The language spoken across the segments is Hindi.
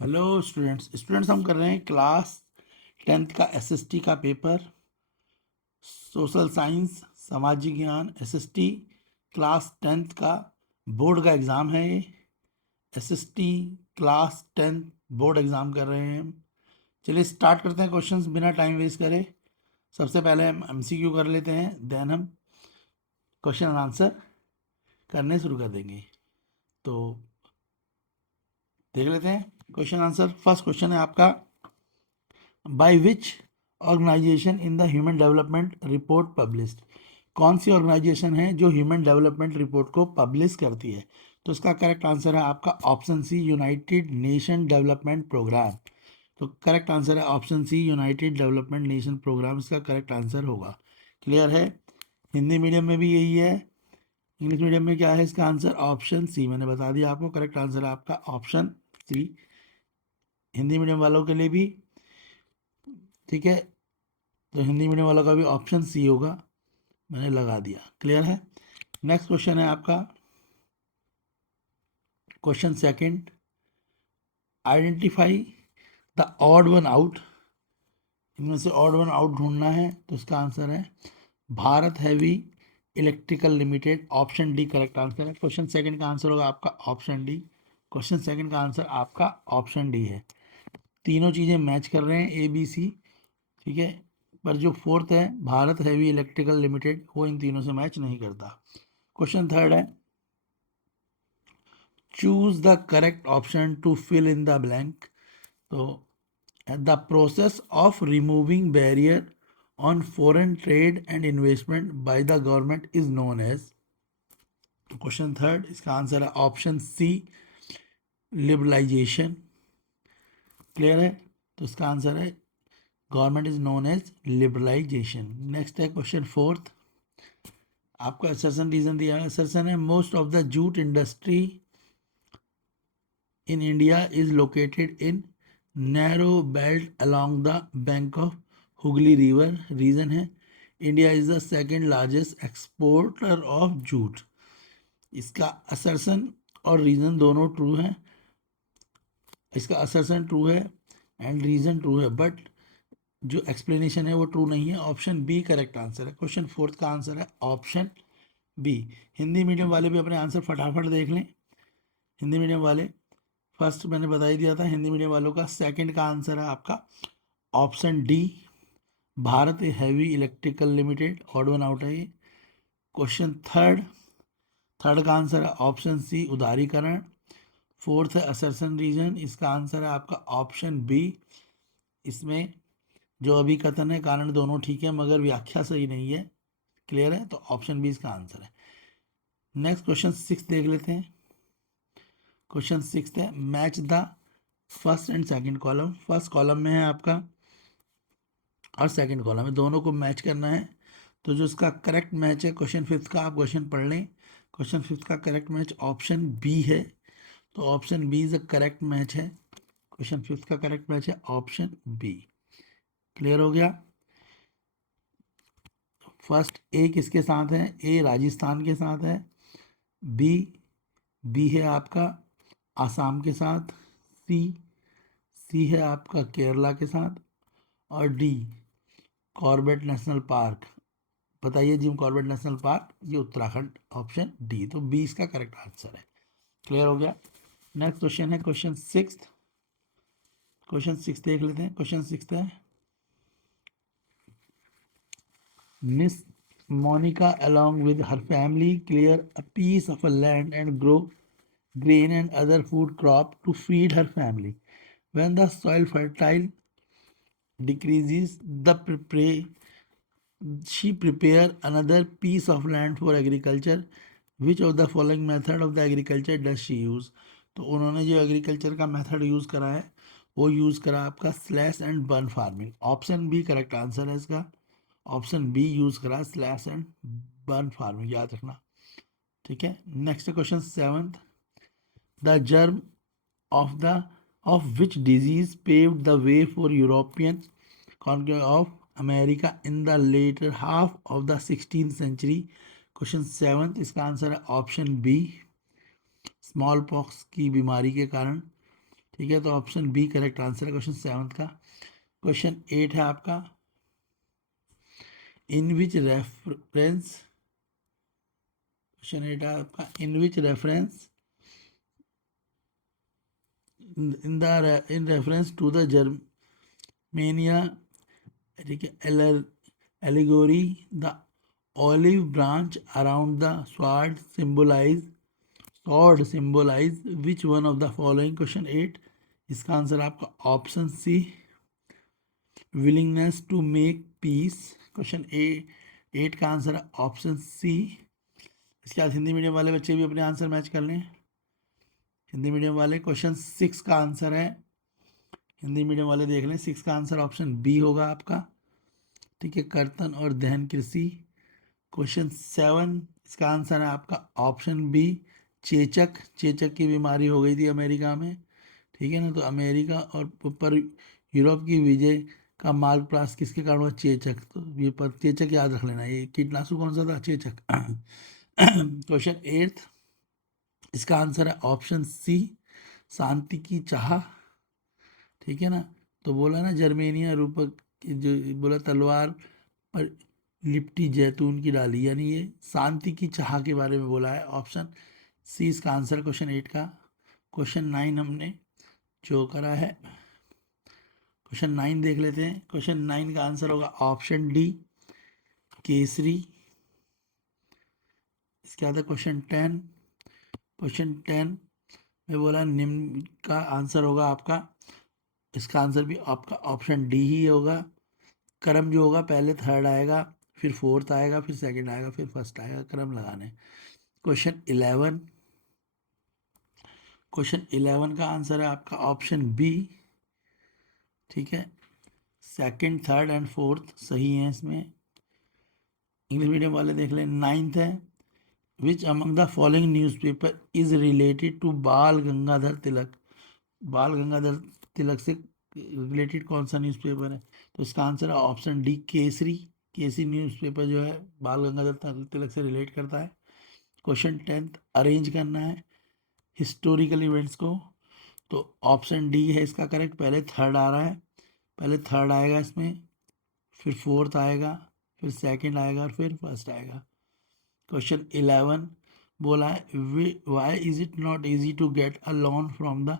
हेलो स्टूडेंट्स हम कर रहे हैं क्लास 10th का एसएसटी का पेपर। सोशल साइंस सामाजिक ज्ञान एसएसटी क्लास 10th का बोर्ड का एग्ज़ाम है ये। SST class 10th board exam कर रहे हैं हम। चलिए स्टार्ट करते हैं क्वेश्चंस बिना टाइम वेस्ट करे। सबसे पहले हम एमसीक्यू कर लेते हैं, देन हम क्वेश्चन एंड आंसर करने शुरू कर देंगे। तो देख लेते हैं क्वेश्चन आंसर। फर्स्ट क्वेश्चन है आपका, by which organisation in the human development report published. कौन सी ऑर्गेनाइजेशन है जो ह्यूमन डेवलपमेंट रिपोर्ट को पब्लिश करती है? तो इसका करेक्ट आंसर है आपका option C, united nation development programme. तो करेक्ट आंसर है option C, united development nation programme इसका करेक्ट आंसर होगा। क्लियर है? हिंदी मीडियम में भी यही है, इंग्लिश मीडियम में क्या है इसका आंसर? Option C. मैंने बता दिया आपको, करेक्ट आंसर है आपका ऑप्शन सी, हिंदी मीडियम वालों के लिए भी। ठीक है, तो हिंदी मीडियम वालों का भी ऑप्शन सी होगा, मैंने लगा दिया। क्लियर है? नेक्स्ट क्वेश्चन है आपका question second, identify the odd one out. इनमें से ऑड वन आउट ढूंढना है, तो इसका आंसर है Bharat heavy electrical limited. Option D correct answer है। क्वेश्चन सेकंड का आंसर होगा आपका ऑप्शन डी। क्वेश्चन सेकंड का आंसर आपका ऑप्शन डी है। तीनों चीज़ें मैच कर रहे हैं, ए बी सी। ठीक है, पर जो फोर्थ है भारत हैवी इलेक्ट्रिकल लिमिटेड, वो इन तीनों से मैच नहीं करता। क्वेश्चन थर्ड है, choose the correct option to fill in the blank. तो the process of removing barrier on foreign trade and investment by the government is known as. Question third, इसका आंसर है ऑप्शन सी, लिबरलाइजेशन। क्लियर है? तो इसका आंसर है government is known as liberalisation. Next है क्वेश्चन फोर्थ, आपको असर्शन रीजन दिया है। असर्शन है most of the jute industry in India is located in narrow belt along the bank of Hooghly River. Reason है India is the second largest exporter of jute. इसका असर्शन और रीजन दोनों ट्रू है। इसका असर्शन ट्रू है एंड रीजन ट्रू है, बट जो एक्सप्लेनेशन है वो ट्रू नहीं है। ऑप्शन बी करेक्ट आंसर है। क्वेश्चन फोर्थ का आंसर है ऑप्शन बी। हिंदी मीडियम वाले भी अपने आंसर फटाफट देख लें। हिंदी मीडियम वाले, फर्स्ट मैंने बता ही दिया था, हिंदी मीडियम वालों का सेकंड का आंसर है आपका option D, Bharat heavy electrical limited. Odd one out है ये। क्वेश्चन थर्ड, थर्ड का आंसर है ऑप्शन सी, उदारीकरण। फोर्थ है असर्शन रीजन, इसका आंसर है आपका ऑप्शन बी। इसमें जो अभी कथन है कारण दोनों ठीक है, मगर व्याख्या सही नहीं है। क्लियर है? तो ऑप्शन बी इसका आंसर है। नेक्स्ट क्वेश्चन सिक्स देख लेते हैं। क्वेश्चन सिक्स है, match the first and second column. First column में है आपका और सेकंड कॉलम में, दोनों को मैच करना है। तो जो इसका करेक्ट मैच है क्वेश्चन फिफ्थ का, आप क्वेश्चन पढ़ लें। क्वेश्चन फिफ्थ का करेक्ट मैच ऑप्शन बी है। तो option B is a correct match है। क्वेश्चन फिफ्थ का करेक्ट मैच है ऑप्शन बी। क्लियर हो गया? फर्स्ट ए किसके साथ है? ए राजस्थान के साथ है। बी, बी है आपका आसाम के साथ। सी, सी है आपका केरला के साथ। और डी कॉर्बेट नेशनल पार्क। बताइए जिम कॉर्बेट नेशनल पार्क, ये उत्तराखंड। ऑप्शन डी, तो बी इसका करेक्ट आंसर है। क्लियर हो गया? नेक्स्ट क्वेश्चन है क्वेश्चन सिक्स। क्वेश्चन सिक्स देख लेते हैं। क्वेश्चन सिक्स है, Miss Monica along with her family clear a piece of a land and grow grain and other food crop to feed her family. When the soil fertile decreases, she prepare another piece of land for agriculture. Which of the following method of the agriculture does she use? तो उन्होंने जो एग्रीकल्चर का मेथड यूज़ करा है वो यूज़ करा आपका slash and burn farming. Option B correct answer है इसका। ऑप्शन बी यूज़ करा स्लैश एंड बर्न फार्मिंग, याद रखना। ठीक है, next question seventh, the germ of the of which disease paved the way for European conquest of America in the later half of the 16th century? Question seventh, इसका आंसर है ऑप्शन बी, स्मॉल पॉक्स की बीमारी के कारण। ठीक है, तो ऑप्शन बी करेक्ट आंसर है क्वेश्चन 7 का। क्वेश्चन 8 है आपका, इन विच रेफरेंस, क्वेश्चन 8 है आपका, in which reference in reference to the Germania, ठीक है, allegory, the olive branch around the sword symbolize which one of the following? Question 8, इसका आंसर आपका option C, willingness to make peace. Question 8 का आंसर है ऑप्शन सी। इसके बाद हिंदी मीडियम वाले बच्चे भी अपने आंसर मैच कर लें। हिंदी मीडियम वाले क्वेश्चन 6 का आंसर है, हिंदी मीडियम वाले देख लें, 6 का आंसर ऑप्शन बी होगा आपका। ठीक है, कर्तन और दहन कृषि। क्वेश्चन 7, इसका आंसर है आपका ऑप्शन बी, चेचक। चेचक की बीमारी हो गई थी अमेरिका में, ठीक है ना, तो अमेरिका और पर यूरोप की विजय का मार्ग प्रशस्त किसके कारण हुआ? चेचक। तो ये पर चेचक याद रख लेना, ये कीटनाशक कौन सा था? चेचक। क्वेश्चन 8, इसका आंसर है ऑप्शन सी, शांति की चाह। ठीक है ना, तो बोला ना जर्मेनिया रूपक जो बोला, तलवार पर लिपटी जैतून की डाली, यानी ये शांति की चाह के बारे में बोला है। ऑप्शन सी इसका आंसर क्वेश्चन 8 का। क्वेश्चन 9 हमने जो करा है, क्वेश्चन 9 देख लेते हैं। क्वेश्चन 9 का आंसर होगा ऑप्शन डी, केसरी। इसके बाद क्वेश्चन 10, क्वेश्चन 10 में बोला निम्न का आंसर होगा आपका, इसका आंसर भी आपका ऑप्शन डी ही होगा। क्रम जो होगा, पहले थर्ड आएगा, फिर फोर्थ आएगा, फिर सेकंड आएगा, फिर फर्स्ट आएगा, क्रम लगाने। क्वेश्चन 11, क्वेश्चन 11 का आंसर है आपका ऑप्शन बी। ठीक है, सेकंड, थर्ड एंड फोर्थ सही है इसमें। इंग्लिश मीडियम वाले देख लें। 9th है, which among the following newspaper is related to Bal Gangadhar तिलक। बाल गंगाधर तिलक से रिलेटेड कौन सा न्यूज़पेपर है? तो इसका आंसर है option D, Kesari. Kesari newspaper जो है बाल गंगाधर तिलक से रिलेट करता है। क्वेश्चन 10th, अरेंज करना है हिस्टोरिकल इवेंट्स को, तो ऑप्शन डी है इसका करेक्ट। पहले थर्ड आ रहा है, पहले थर्ड आएगा इसमें, फिर फोर्थ आएगा, फिर सेकंड आएगा और फिर फर्स्ट आएगा। क्वेश्चन 11 बोला है, why is it not easy to get a loan from the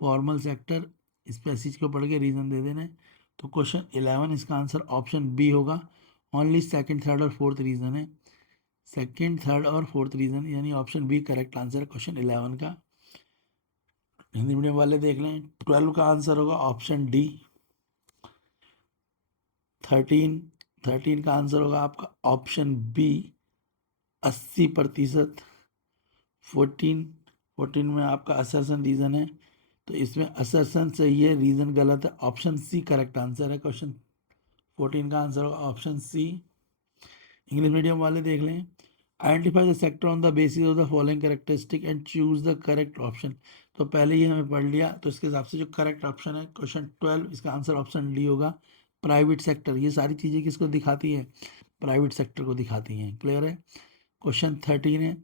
formal sector. इस पैसेज को पढ़ के रीज़न दे देना है। तो क्वेश्चन 11 इसका आंसर ऑप्शन बी होगा। ओनली सेकंड, थर्ड और फोर्थ रीज़न है, सेकंड, थर्ड और फोर्थ रीज़न, यानी ऑप्शन बी करेक्ट आंसर है क्वेश्चन 11 का। हिंदी मीडियम वाले देख लें। 12 का आंसर होगा ऑप्शन डी, 13। 13 का आंसर होगा आपका ऑप्शन बी, 80%। 14, 14 में आपका असर्सन रीज़न है, तो इसमें असर्सन सही है, रीज़न गलत है। ऑप्शन सी करेक्ट आंसर है क्वेश्चन 14 का आंसर होगा ऑप्शन सी। इंग्लिश मीडियम वाले देख लें। Identify the sector on the basis of the following characteristic and choose the correct option. तो पहले ही हमें पढ़ लिया, तो इसके हिसाब से जो करेक्ट ऑप्शन है क्वेश्चन 12, इसका आंसर ऑप्शन डी होगा, प्राइवेट सेक्टर। ये सारी चीज़ें किसको दिखाती है? प्राइवेट सेक्टर को दिखाती हैं। क्लियर है। क्वेश्चन 13 है,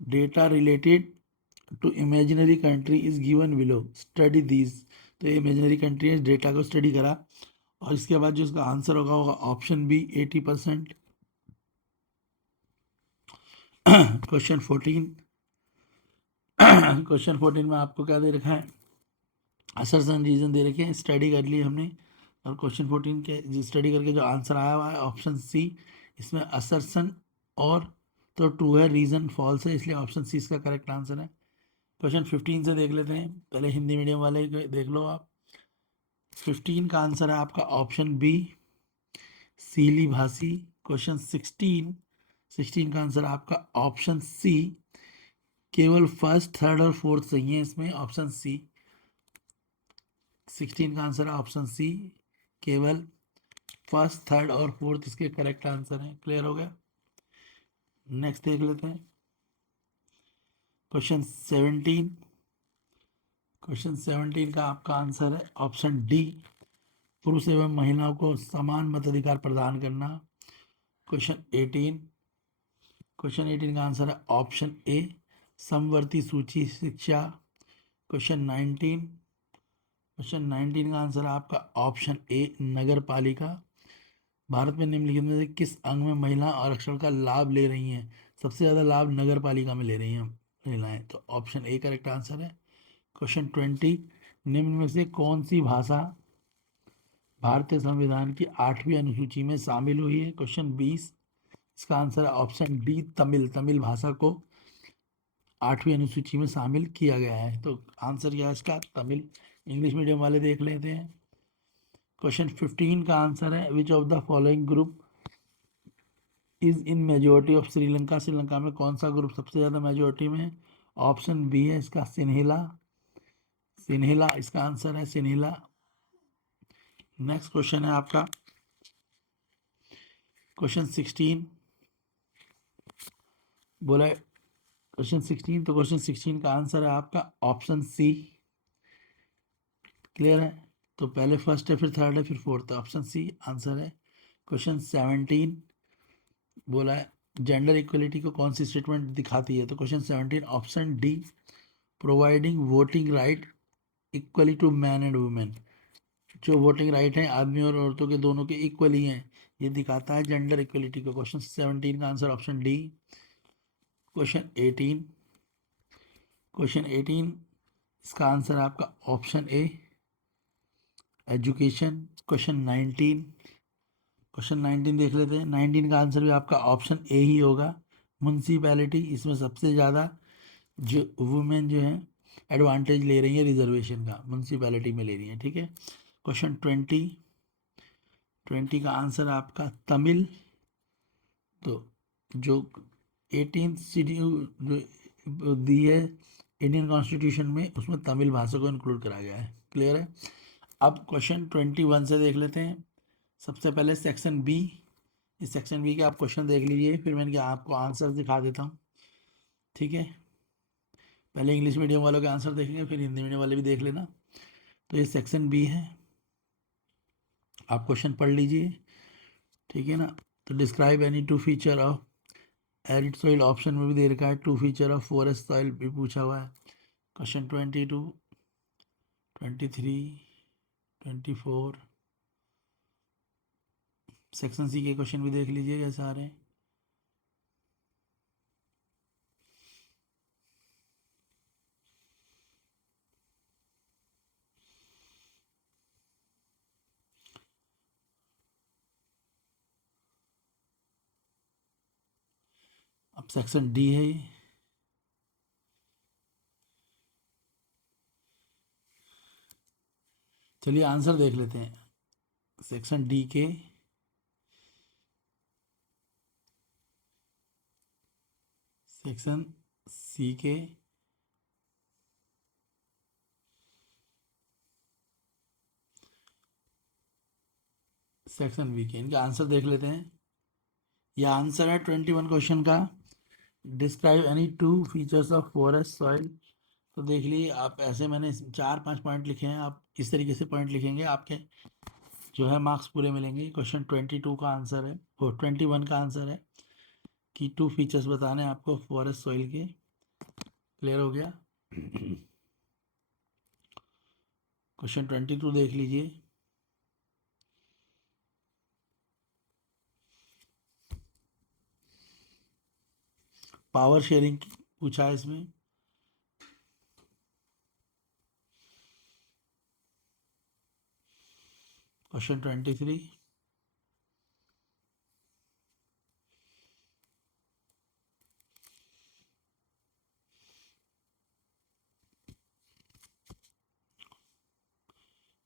data related to imaginary country is given below, study these. तो ये इमेजिनरी कंट्री है, डेटा को स्टडी करा, और इसके बाद जो इसका आंसर होगा होगा ऑप्शन बी, 80%। क्वेश्चन 14, क्वेश्चन 14 में आपको क्या दे रखा है? असर्सन रीजन दे रखे हैं, स्टडी कर ली हमने, और क्वेश्चन 14 के स्टडी करके जो आंसर आया हुआ है ऑप्शन सी, इसमें असर्सन और तो ट्रू है, रीजन फॉल्स है, इसलिए ऑप्शन सी इसका करेक्ट आंसर है। क्वेश्चन 15 से देख लेते हैं, पहले हिंदी मीडियम वाले देख लो आप। 15 का आंसर है आपका ऑप्शन बी, सीली भाषी। क्वेश्चन 16, 16 का आंसर आपका ऑप्शन सी, केवल फर्स्ट, थर्ड और फोर्थ सही है इसमें, ऑप्शन सी। 16 का आंसर है ऑप्शन सी, केवल फर्स्ट, थर्ड और फोर्थ इसके करेक्ट आंसर हैं। क्लियर हो गया। नेक्स्ट देख लेते हैं क्वेश्चन 17। क्वेश्चन 17 का आपका आंसर है ऑप्शन डी, पुरुष एवं महिलाओं को समान मताधिकार प्रदान करना। क्वेश्चन 18, क्वेश्चन 18 का आंसर है ऑप्शन ए, समवर्ती सूची शिक्षा। क्वेश्चन 19, क्वेश्चन 19 का आंसर है आपका ऑप्शन ए नगर पालिका। भारत में निम्नलिखित में से किस अंग में महिला आरक्षण का लाभ ले रही हैं? सबसे ज्यादा लाभ नगर पालिका में ले रही हैं महिलाएं, तो ऑप्शन ए करेक्ट आंसर है। क्वेश्चन 20, निम्न में से कौन सी भाषा भारतीय संविधान की 8वीं अनुसूची में शामिल हुई है? क्वेश्चन 20, इसका आंसर है ऑप्शन डी तमिल। तमिल भाषा को 8वीं अनुसूची में शामिल किया गया है, तो आंसर क्या है इसका? तमिल। इंग्लिश मीडियम वाले देख लेते हैं। क्वेश्चन 15 का आंसर है which of the following group is in majority of Sri Lanka. Sri Lanka में कौन सा ग्रुप सबसे ज़्यादा मेजोरिटी में है? ऑप्शन बी है इसका सिन्हेला। सिन्हेला इसका आंसर है, सिन्हेला। नेक्स्ट क्वेश्चन है आपका क्वेश्चन 16। बोला है क्वेश्चन 16, तो क्वेश्चन 16 का आंसर है आपका ऑप्शन सी। क्लियर है? तो पहले फर्स्ट है, फिर थर्ड है, फिर फोर्थ है, ऑप्शन सी आंसर है। क्वेश्चन 17 बोला है जेंडर इक्वलिटी को कौन सी स्टेटमेंट दिखाती है? तो question 17 option D providing voting right equally to man and women. जो वोटिंग राइट है आदमी और औरतों के दोनों के इक्वली हैं, ये दिखाता है जेंडर इक्वलिटी को। क्वेश्चन 17 का answer option D. Question 18, question 18 इसका आंसर है आपका option A education. Question 19, question 19 देख लेते हैं। 19 का आंसर भी आपका ऑप्शन ए ही होगा म्यूनसिपैलिटी। इसमें सबसे ज़्यादा जो वुमेन जो है एडवांटेज ले रही है रिजर्वेशन का, म्यूनसिपैलिटी में ले रही है। ठीक है? क्वेश्चन 20, 20 का आंसर आपका तमिल। तो जो 18th शेड्यूल जो दी है इंडियन कॉन्स्टिट्यूशन में, उसमें तमिल भाषा को इंक्लूड करा गया है। क्लियर है? अब क्वेश्चन 21 से देख लेते हैं। सबसे पहले सेक्शन बी। इस सेक्शन बी के आप क्वेश्चन देख लीजिए, फिर मैंने क्या आपको आंसर दिखा देता हूँ। ठीक है? पहले इंग्लिश मीडियम वालों के आंसर देखेंगे, फिर हिंदी मीडियम वाले भी देख लेना। तो ये सेक्शन बी है, आप क्वेश्चन पढ़ लीजिए। ठीक है ना? तो describe any two feature of arid soil, option में भी दे रखा है। Two feature of forest soil भी पूछा हुआ है। क्वेश्चन 22, 23, 24, सेक्शन सी के क्वेश्चन भी देख लीजिए कैसे आ रहे हैं। अब सेक्शन डी है ये। चलिए आंसर देख लेते हैं सेक्शन डी के। सेक्शन सी के सेक्शन बी के, इनका आंसर देख लेते हैं। यह आंसर है 21 क्वेश्चन का। Describe any to features of forest soil. तो देख लीजिए आप, ऐसे मैंने 4-5 पॉइंट लिखे हैं, आप इस तरीके से पॉइंट लिखेंगे, आपके जो है मार्क्स पूरे मिलेंगे। क्वेश्चन 22 का आंसर है, वो 21 का आंसर है कि टू फीचर्स बताने हैं आपको फॉरेस्ट सॉइल के। क्लियर हो गया? क्वेश्चन 22 देख लीजिए। पावर शेयरिंग पूछा है इसमें। Question 23,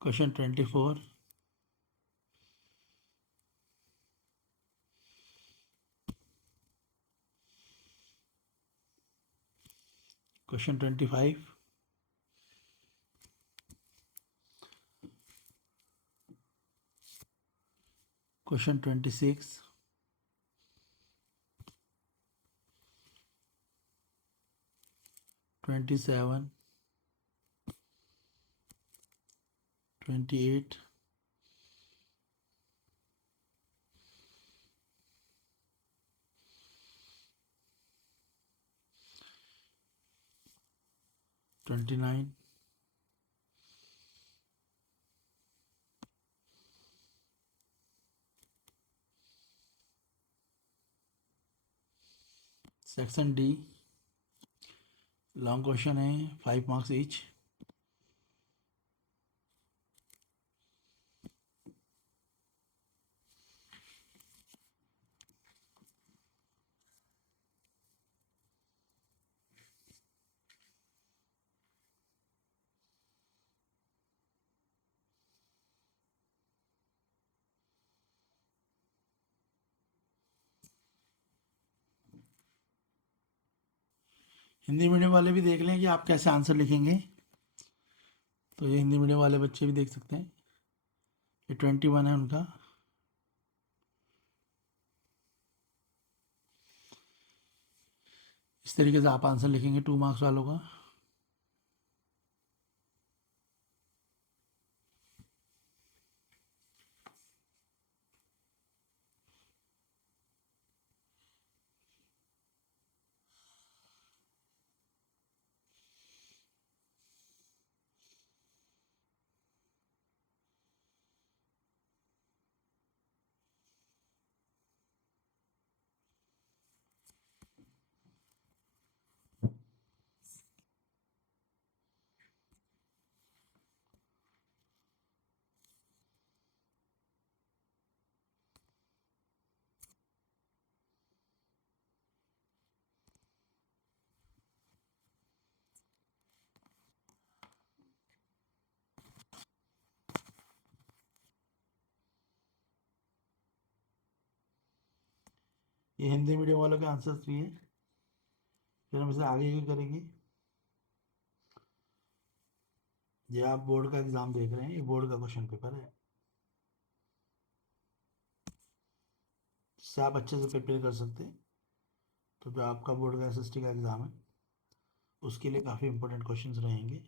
question 24, question 25, question 26, 27, 28, 29, section D long question है, 5 मार्क्स ईच। हिंदी मीडियम वाले भी देख लें कि आप कैसे आंसर लिखेंगे। तो ये हिंदी मीडियम वाले बच्चे भी देख सकते हैं, ये 21 है उनका। इस तरीके से आप आंसर लिखेंगे 2 मार्क्स वालों का। ये हिंदी मीडियम वालों के आंसर्स भी हैं। फिर हम इसे आगे की करेंगे। ये आप बोर्ड का एग्जाम देख रहे हैं, ये बोर्ड का क्वेश्चन पेपर है, इससे आप अच्छे से प्रिपेयर कर सकते हैं। तो जो आपका बोर्ड का एसएसटी का एग्ज़ाम है उसके लिए काफ़ी इंपॉर्टेंट क्वेश्चंस रहेंगे।